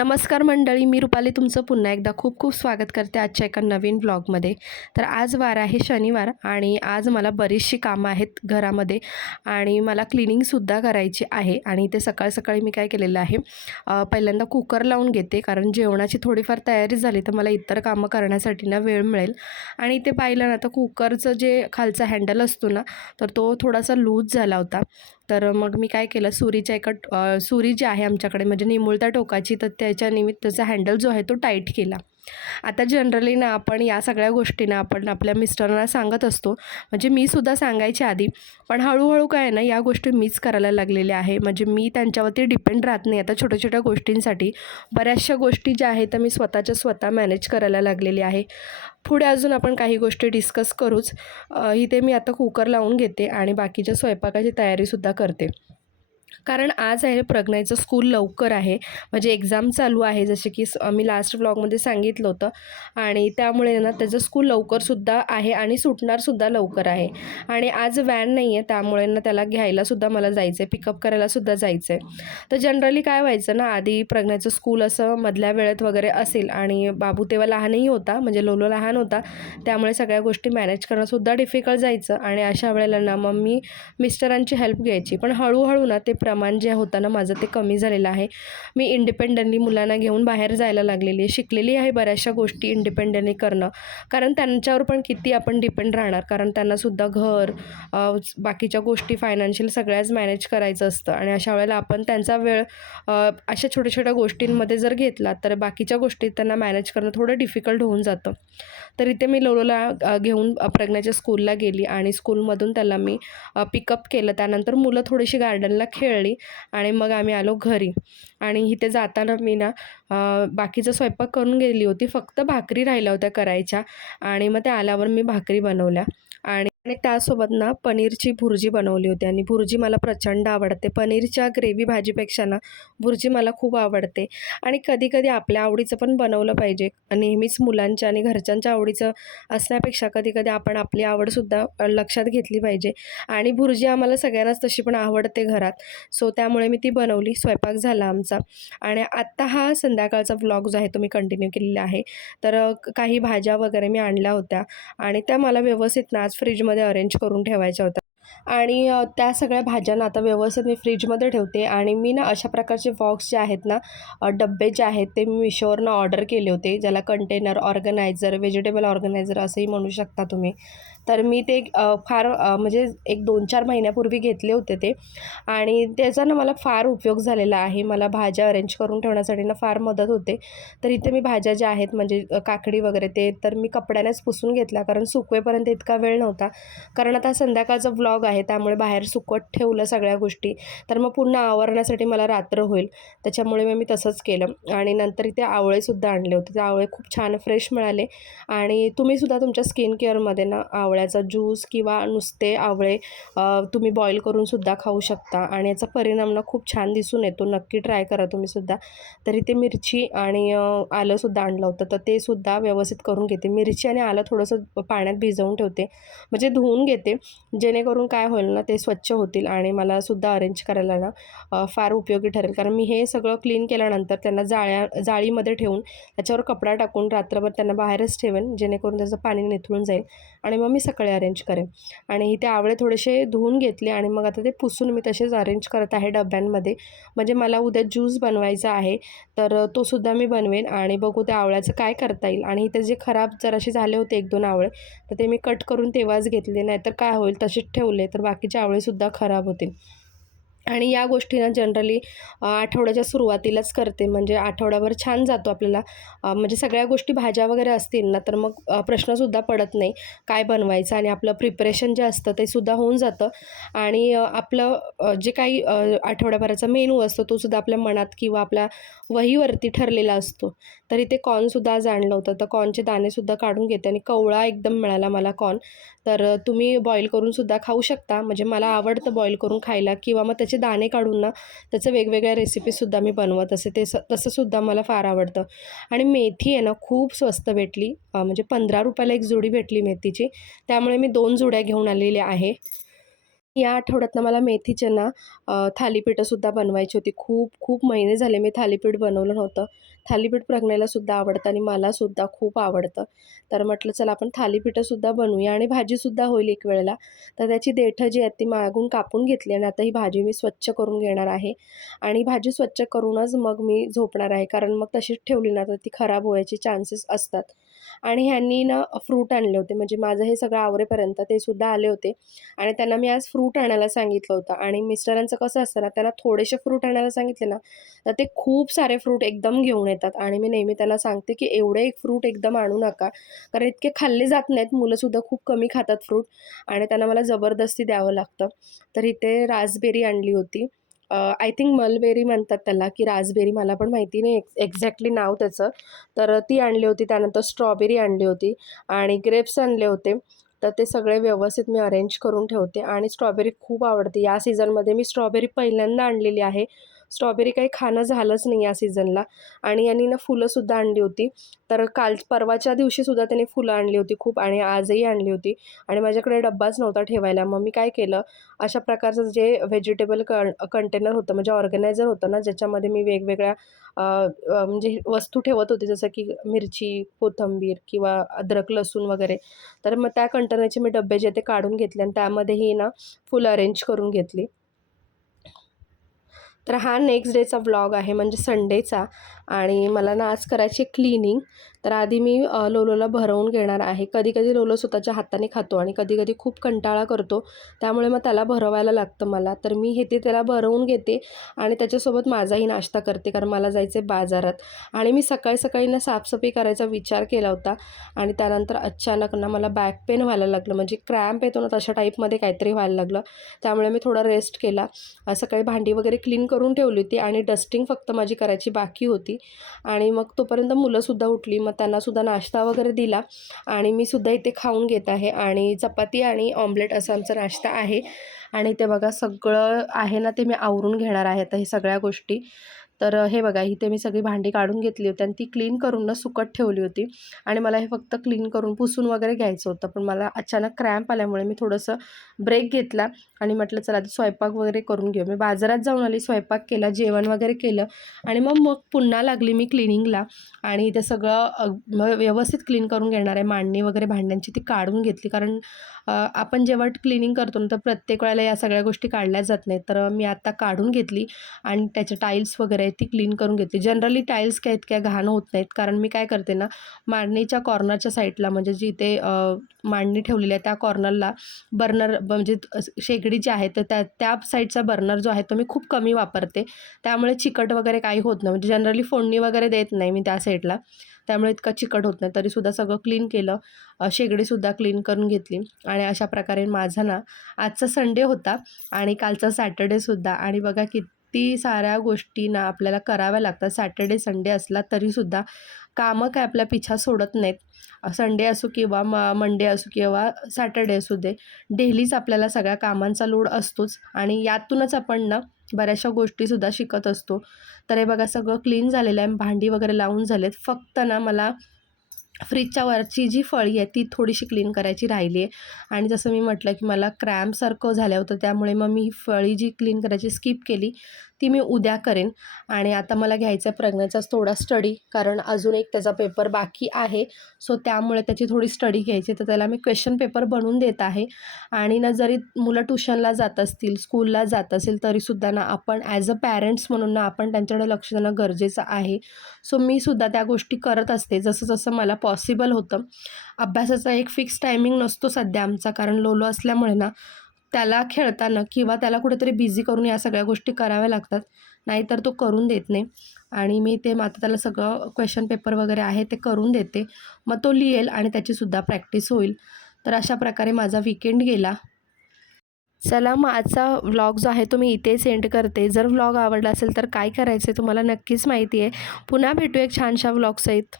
नमस्कार मंडळी मी रुपाली तुमचं पुन्हा एकदा खूप खूप स्वागत करते आजच्या एका नवीन व्लॉगमध्ये तर आज वार आहे शनिवार आणि आज मला बरीचशी कामं आहेत घरामध्ये आणि मला क्लिनिंगसुद्धा करायची आहे आणि ते सकाळ सकाळी मी काय केलेलं आहे पहिल्यांदा कुकर लावून घेते कारण जेवणाची थोडीफार तयारी झाली तर मला इतर कामं करण्यासाठी ना वेळ मिळेल. आणि ते पाहिलं ना तर कुकरचं जे खालचा हँडल असतो ना तर तो थोडासा लूज झाला होता. तर मग मी काय केलं सुरीच्या एका सुरी जी आहे आमच्याकडे म्हणजे निमुळत्या टोकाची तर त्याच्या निमित्ताचा हँडल जो आहे तो टाईट केला. आता जनरली ना आपण या सगळ्या गोष्टींना आपण आपल्या मिस्टरांना सांगत असतो. म्हणजे मी सुद्धा सांगायच्या आधी पण हळूहळू काय ना या गोष्टी मीच करायला लागलेल्या आहे. म्हणजे मी त्यांच्यावरती डिपेंड राहत नाही. आता छोट्या छोट्या गोष्टींसाठी बऱ्याचशा गोष्टी ज्या आहेत त्या मी स्वतःच्या स्वतः मॅनेज करायला लागलेली आहे. पुढे अजून आपण काही गोष्टी डिस्कस करूच. इथे मी आता कुकर लावून घेते आणि बाकीच्या स्वयंपाकाची तयारीसुद्धा करते. कारण आज आहे प्रज्ञाचं स्कूल लवकर आहे. म्हणजे एक्झाम चालू आहे जसे की मी लास्ट ब्लॉगमध्ये सांगितलं होतं. आणि त्यामुळे ना त्याचं स्कूल लवकरसुद्धा आहे आणि सुटणारसुद्धा लवकर आहे. आणि आज व्हॅन नाही आहे त्यामुळे ना त्याला घ्यायलासुद्धा मला जायचं आहे पिकअप करायलासुद्धा जायचं आहे तर जनरली काय व्हायचं ना आधी प्रज्ञाचं स्कूल असं मधल्या वेळेत वगैरे असेल आणि बाबू तेव्हा लहानही होता म्हणजे लोलो लहान होता त्यामुळे सगळ्या गोष्टी मॅनेज करणंसुद्धा डिफिकल्ट जायचं. आणि अशा वेळेला ना मग मी मिस्टरांची हेल्प घ्यायची. पण हळूहळू ना ते प्रमाण जे होतं ना माझं ते कमी झालेलं आहे. मी इंडिपेंडंटली मुलांना घेऊन बाहेर जायला लागलेली आहे. शिकलेली आहे बऱ्याचशा गोष्टी इंडिपेंडंटली करणं. कारण त्यांच्यावर पण किती आपण डिपेंड राहणार. कारण त्यांनासुद्धा घर बाकीच्या गोष्टी फायनान्शियल सगळ्याच मॅनेज करायचं असतं. आणि अशा वेळेला आपण त्यांचा वेळ अशा छोट्या छोट्या गोष्टींमध्ये जर घेतला तर बाकीच्या गोष्टी त्यांना मॅनेज करणं थोडं डिफिकल्ट होऊन जातं. तर इथे मी लोलोला घेऊन प्रज्ञाच्या स्कूलला गेली. आणि स्कूलमधून त्याला मी पिकअप केलं. त्यानंतर मुलं थोडीशी गार्डनला खेळ खेळली आणि मग आम्ही आलो घरी. आणि इथे जाताना मी ना बाकीचं बाकीचा स्वयंपाक करून गेली होती. फक्त भाकरी राहिल्या होत्या करायच्या आणि मग ते आल्यावर मी भाकरी बनवल्या. आणि त्यासोबत ना पनीरची भुर्जी बनवली होती आणि भुर्जी मला प्रचंड आवडते. पनीरच्या ग्रेव्ही भाजीपेक्षा ना भुर्जी मला खूप आवडते. आणि कधीकधी आपल्या आवडीचं पण बनवलं पाहिजे. नेहमीच मुलांच्या आणि घरच्यांच्या आवडीचं असण्यापेक्षा कधीकधी आपण आपली आवडसुद्धा लक्षात घेतली पाहिजे. आणि भुर्जी आम्हाला सगळ्यांनाच तशी पण आवडते घरात. सो त्यामुळे मी ती बनवली. स्वयंपाक झाला आमचा. आणि आत्ता हा संध्याकाळचा व्लॉग जो आहे तो मी कंटिन्यू केलेला आहे. तर काही भाज्या वगैरे मी आणल्या होत्या. आणि त्या मला व्यवस्थित ना आज फ्रीजमध्ये अरेंज करून ठेवायच्या होत्या. आणि त्या सगळ्या भाज्यांना आता व्यवस्थित मी फ्रीजमध्ये ठेवते. आणि मी ना अशा प्रकारचे बॉक्स जे आहेत ना डब्बे जे आहेत ते मी मिशोवरनं ऑर्डर केले होते. ज्याला कंटेनर ऑर्गनायझर व्हेजिटेबल ऑर्गनायझर असंही म्हणू शकता तुम्ही. तर मी ते फार म्हणजे एक दोन चार महिन्यापूर्वी घेतले होते ते. आणि त्याचा ना मला फार उपयोग झालेला आहे. मला भाज्या अरेंज करून ठेवण्यासाठी ना फार मदत होते. तर इथे मी भाज्या ज्या आहेत म्हणजे काकडी वगैरे ते तर मी कपड्यानेच पुसून घेतल्या कारण सुकवेपर्यंत इतका वेळ नव्हता. कारण आता संध्याकाळचा व्लॉग आहे त्यामुळे बाहेर सुकवत ठेवलं सगळ्या गोष्टी. तर मग पुन्हा आवरण्यासाठी मला रात्र होईल. त्याच्यामुळे मग मी तसंच केलं. आणि नंतर इथे आवळेसुद्धा आणले होते. ते आवळे खूप छान फ्रेश मिळाले. आणि तुम्हीसुद्धा तुमच्या स्किन केअरमध्ये ना आवळ्याचा ज्यूस किंवा नुसते आवळे तुम्ही बॉईल करूनसुद्धा खाऊ शकता. आणि याचा परिणाम ना खूप छान दिसून येतो. नक्की ट्राय करा तुम्हीसुद्धा तर इथे मिरची आणि आलंसुद्धा आणलं होतं. तर ते सुद्धा व्यवस्थित करून घेते. मिरची आणि आलं थोडंसं पाण्यात भिजवून ठेवते. म्हणजे धुवून घेते. जेणेकरून काय होईल ना ते स्वच्छ होतील आणि मला सुद्धा अरेंज करायला ना फार उपयोगी ठरेल. कारण मी हे सगळं क्लीन केल्यानंतर त्यांना जाळ्या जाळीमध्ये ठेवून त्याच्यावर कपडा टाकून रात्रभर त्यांना बाहेरच ठेवेन. जेणेकरून त्याचं पाणी निथळून जाईल. आणि मग मी मी सकाळी अरेंज करेन. आणि इथे आवळे थोडेसे धुवून घेतले आणि मग आता ते पुसून मी तसेच अरेंज करत आहे डब्यांमध्ये. म्हणजे मला उद्या ज्यूस बनवायचा आहे तर तो सुद्धा मी बनवेन आणि बघू त्या आवळ्याचं काय करता येईल. आणि इथे जे खराब जरासे झाले होते एक दोन आवळे तर ते मी कट करून तेव्हाच घेतले नाही तर काय होईल तसेच ठेवले तर बाकीचे आवळेसुद्धा खराब होतील. आणि या गोष्टींना जनरली आठवड्याच्या सुरुवातीलाच करते. म्हणजे आठवड्याभर छान जातो आपल्याला. म्हणजे सगळ्या गोष्टी भाज्या वगैरे असतील ना तर मग प्रश्नसुद्धा पडत नाही. काय बनवायचं आणि आपलं प्रिपरेशन जे असतं ते सुद्धा होऊन जातं. आणि आपलं जे काही आठवड्याभराचा मेनू असतो तो सुद्धा आपल्या मनात किंवा आपल्या वहीवरती ठरलेला असतो. तर इथे कॉर्नसुद्धा जाणलं होतं. तर कॉर्नचे दाणेसुद्धा काढून घेते आणि कवळा एकदम मिळाला मला कॉर्न. तर तुम्ही बॉईल करूनसुद्धा खाऊ शकता. म्हणजे मला आवडतं बॉईल करून खायला किंवा मग त्याचे दाणे काढून ना त्याचं वेगवेगळ्या रेसिपीसुद्धा मी बनवत असे. ते स तसंसुद्धा मला फार आवडतं. आणि मेथी आहे ना खूप स्वस्त भेटली. म्हणजे पंधरा रुपयाला एक जुडी भेटली मेथीची. त्यामुळे मी दोन जुड्या घेऊन आलेल्या आहे. या आठवड्यातनं मला मेथीचे ना थालीपीठंसुद्धा बनवायची होती. खूप खूप महिने झाले मी थालीपीठ बनवलं नव्हतं. थालीपीठ प्रज्ञेलासुद्धा आवडतं आणि मलासुद्धा खूप आवडतं. तर म्हटलं चला आपण थालीपीठंसुद्धा बनवूया. आणि भाजीसुद्धा होईल एक वेळेला. तर त्याची देठं जी आहेत ती मागून कापून घेतली आणि आता ही भाजी मी स्वच्छ करून घेणार आहे. आणि भाजी स्वच्छ करूनच मग मी झोपणार आहे. कारण मग तशीच ठेवली ना तर ती खराब व्हायचे चान्सेस असतात. आणि ह्यांनी ना फ्रूट आणले होते. म्हणजे माझं हे सगळं आवरेपर्यंत ते सुद्धा आले होते. आणि त्यांना मी आज फ्रूट आणायला सांगितलं होतं. आणि मिस्टरांचं कसं असतं ना त्यांना थोडेसे फ्रूट आणायला सांगितले ना तर ते खूप सारे फ्रूट एकदम घेऊन येतात. आणि मी नेहमी त्यांना सांगते की एवढे एक फ्रूट एकदम आणू नका. कारण इतके खाल्ले जात नाहीत. मुलंसुद्धा खूप कमी खातात फ्रूट आणि त्यांना मला जबरदस्ती द्यावं लागतं. तर इथे रासबेरी आणली होती. आय थिंक मलबेरी म्हणतात त्याला की राजबेरी मला पण माहिती नाही एक् एक्झॅक्टली नाव त्याचं. तर ती आणली होती त्यानंतर स्ट्रॉबेरी आणली होती आणि ग्रेप्स आणले होते. तर ते सगळे व्यवस्थित मी अरेंज करून ठेवते आणि स्ट्रॉबेरी खूप आवडते. या सीझनमध्ये मी स्ट्रॉबेरी पहिल्यांदा आणलेली आहे. स्ट्रॉबेरी काही खाणं झालंच नाही या सीझनला. आणि यांनी ना फुलंसुद्धा आणली होती. तर काल परवाच्या दिवशीसुद्धा त्यांनी फुलं आणली होती खूप आणि आजही आणली होती. आणि माझ्याकडे डब्बाच नव्हता ठेवायला. मग मी काय केलं? अशा प्रकारचं जे व्हेजिटेबल क कंटेनर होतं म्हणजे ऑर्गनायझर होतं ना ज्याच्यामध्ये मी वेगवेगळ्या म्हणजे वस्तू ठेवत होते जसं की मिरची कोथिंबीर किंवा अद्रक लसूण वगैरे. तर मग त्या कंटेनरचे मी डब्बे जे ते काढून घेतले आणि त्यामध्येही ना फुलं अरेंज करून घेतली. तर हा नेक्स्ट डेचा व्लॉग आहे म्हणजे संडेचा. आणि मला ना आज करायची क्लिनिंग. तर आधी मी लोलोला भरवून घेणार आहे. कधी कधी लोलो स्वतःच्या हाताने खातो आणि कधी कधी खूप कंटाळा करतो. त्यामुळे मग त्याला भरवायला लागतं मला. तर मी हे ते त्याला भरवून घेते आणि त्याच्यासोबत माझाही नाश्ता करते कारण मला जायचं आहे बाजारात. आणि मी सकाळी सकाळी ना साफसफाई करायचा विचार केला होता आणि त्यानंतर अचानक ना मला बॅक पेन व्हायला लागलं. म्हणजे क्रॅम्प येतो ना तशा टाईपमध्ये काहीतरी व्हायला लागलं. त्यामुळे मी थोडा रेस्ट केला. सकाळी भांडी वगैरे क्लीन करून ठेवली होती आणि डस्टिंग फक्त माझी करायची बाकी होती. आणि मग तोपर्यंत मुलंसुद्धा उठली. मग त्यांनासुद्धा नाश्ता वगैरे दिला आणि मी सुद्धा इथे खाऊन घेत आहे. आणि चपाती आणि ऑमलेट असा आमचा नाश्ता आहे. आणि ते बघा सगळं आहे ना ते मी आवरून घेणार आहे आता हे सगळ्या गोष्टी. तर हे बघा इथे मी सगळी भांडी काढून घेतली होती आणि ती क्लीन करून ना सुकट ठेवली होती आणि मला हे फक्त क्लीन करून पुसून वगैरे घ्यायचं होतं. पण मला अचानक क्रॅम्प आल्यामुळे मी थोडंसं ब्रेक घेतला आणि म्हटलं चला आधी स्वयंपाक वगैरे करून घेऊ. मी बाजारात जाऊन आली स्वयंपाक केला जेवण वगैरे केलं आणि मग मग पुन्हा लागली मी क्लिनिंगला आणि ते सगळं व्यवस्थित क्लीन करून घेणार आहे. मांडणी वगैरे भांड्यांची ती काढून घेतली कारण आपण जेव्हा क्लिनिंग करतो ना तर प्रत्येक वेळेला या सगळ्या गोष्टी काढल्या जात नाहीत. तर मी आत्ता काढून घेतली आणि त्याचे टाईल्स वगैरे ती क्लीन करून घेतली जनरली टाईल्स काय इतक्या घाण होत नाहीत. कारण मी काय करते ना मांडणीच्या कॉर्नरच्या साईडला म्हणजे जिथे मांडणी ठेवलेली आहे त्या कॉर्नरला बर्नर म्हणजे शेगडी जी आहे तर त्या त्या साईडचा बर्नर जो आहे तो मी खूप कमी वापरते. त्यामुळे चिकट वगैरे काही होत नाही. म्हणजे जनरली फोडणी वगैरे देत नाही मी त्या साईडला. त्यामुळे इतका चिकट होत नाही. तरीसुद्धा सगळं क्लीन केलं. शेगडीसुद्धा क्लीन करून घेतली. आणि अशा प्रकारे माझा ना आजचा संडे होता आणि कालचा सॅटर्डेसुद्धा. आणि बघा किती साऱ्या गोष्टी ना आपल्याला कराव्या लागतात. सॅटर्डे संडे असला तरीसुद्धा कामं काय आपल्या पिछा सोडत नाहीत. संडे असो किंवा म मंडे असो किंवा सॅटर्डे असू दे डेलीच आपल्याला सगळ्या कामांचा लोड असतोच आणि यातूनच आपण ना बऱ्याचशा गोष्टीसुद्धा शिकत असतो. तर हे बघा सगळं क्लीन झालेलं आहे. भांडी वगैरे लावून झालेत. फक्त ना मला फ्रीजच्या वरची जी फळी आहे ती थोडीशी क्लीन करायची राहिली आहे आणि जसं मी म्हटलं की मला क्रॅम्पसारखं झालं होतं त्यामुळे मग मी फळी जी क्लीन करायची स्किप केली ती मी उद्या करेन. आणि आता मला घ्यायचा आहे प्रज्ञाचाच थोडा स्टडी कारण अजून एक त्याचा पेपर बाकी आहे. सो त्यामुळे त्याची थोडी स्टडी घ्यायची तर त्याला मी क्वेश्चन पेपर बनवून देत आहे. आणि ना जरी मुलं ट्युशनला जात असतील स्कूलला जात असेल तरीसुद्धा ना आपण ॲज अ पॅरेंट्स म्हणून ना आपण त्यांच्याकडे लक्ष देणं गरजेचं आहे. सो मी सुद्धा त्या गोष्टी करत असते. जसं जसं मला पॉसिबल होतं. अभ्यासाचा एक फिक्स टायमिंग नसतो सध्या आमचा कारण लोलो असल्यामुळे ना त्याला खेळताना किंवा त्याला कुठेतरी बिझी करून या सगळ्या गोष्टी कराव्या लागतात. नाहीतर तो करून देत नाही. आणि मी ते मात्र त्याला सगळं क्वेश्चन पेपर वगैरे आहे ते करून देते. मग तो लिहेल आणि त्याचीसुद्धा प्रॅक्टिस होईल. तर अशा प्रकारे माझा विकेंड गेला. चला मग आजचा व्लॉग जो आहे तो मी इथे सेंड करते. जर व्लॉग आवडला असेल तर काय करायचं आहे तुम्हाला नक्कीच माहिती आहे. पुन्हा भेटू एक छानशा व्लॉगसहित